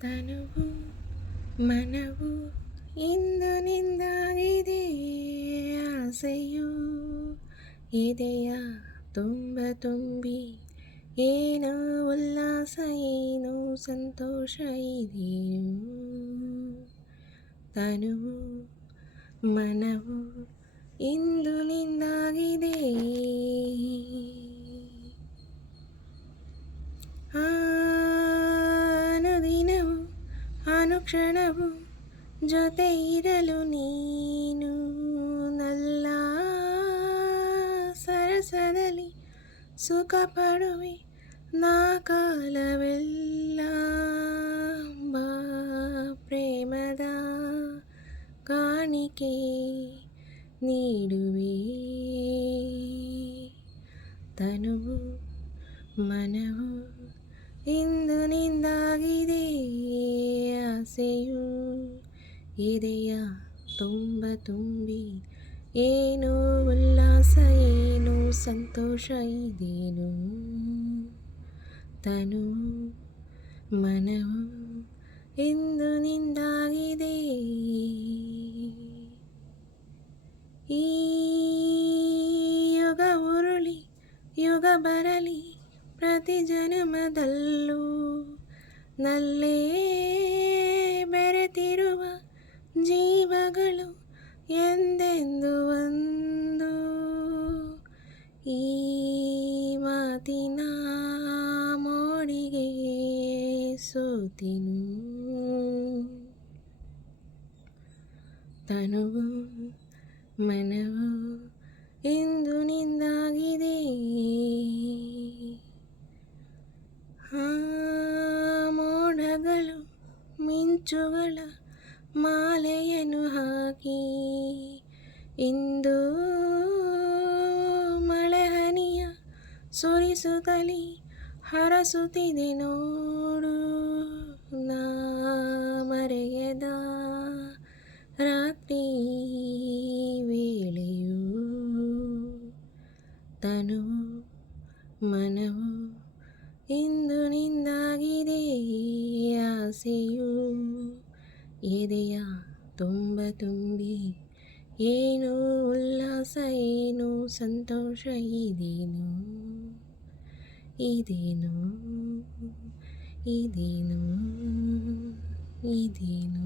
ತನುವು ಮನವು ಇಂದು ನಿಂದಾಗಿದೆ ಆಸೆಯು ಎದೆಯ ತುಂಬಿ ಏನೋ ಉಲ್ಲಾಸ ಏನೋ ಸಂತೋಷ ಇದೆಯೋ ತನುವು ಮನವು ಇಂದು ನಿಂದಾಗಿದೆ ಅನುದಿನವು ಅನುಕ್ಷಣವು ಜೊತೆ ಇರಲು ನೀನು ನಲ್ಲ ಸರಸದಲ್ಲಿ ಸುಖ ಪಡುವೆ ನಾ ಕಾಲವೆಲ್ಲ ಬಾ ಪ್ರೇಮದ ಕಾಣಿಕೆ ನೀಡುವೆ ತನುವು ಮನವು ಇಂದು ನಿಂದಾಗಿದೆ ಆಸೆಯು ಎದೆಯ ತುಂಬಿ ಏನೋ ಉಲ್ಲಾಸ ಏನೋ ಸಂತೋಷ ಇದೇನು ತನು ಮನವು ಇಂದು ನಿಂದಾಗಿದೆ ಈ ಯುಗ ಉರುಳಿ ಯುಗ ಬರಲಿ ಪ್ರತಿ ಜನ್ಮದಲ್ಲೂ ನಲ್ಲೇ ಬೆರೆತಿರುವ ಜೀವಗಳು ಎಂದೆಂದು ಒಂದು ಈ ಮಾತಿನ ಮೋಡಿಗೆ ಸೋತಿನು ತನುವು ಮನವು ಇಂದು ನಿಂದಾಗಿದೆ ಮೋಡಗಳು ಮಿಂಚುಗಳ ಮಾಲೆಯನ್ನು ಹಾಕಿ ಇಂದು ಮಳೆ ಹನಿಯ ಸುರಿಸುತ್ತಲೇ ಹರಸುತ್ತಿದೆ ನೋಡು ನಾ ಮರೆಯದ ರಾತ್ರಿ ವೇಳೆಯು ತನುವು ಮನವು ಇಂದು ನಿಂದಾಗಿದೆ ಆಸೆಯು ಎದೆಯ ತುಂಬಿ ಏನೋ ಉಲ್ಲಾಸ ಏನೋ ಸಂತೋಷ ಇದೇನು ಇದೇನು ಇದೇನು ಇದೇನು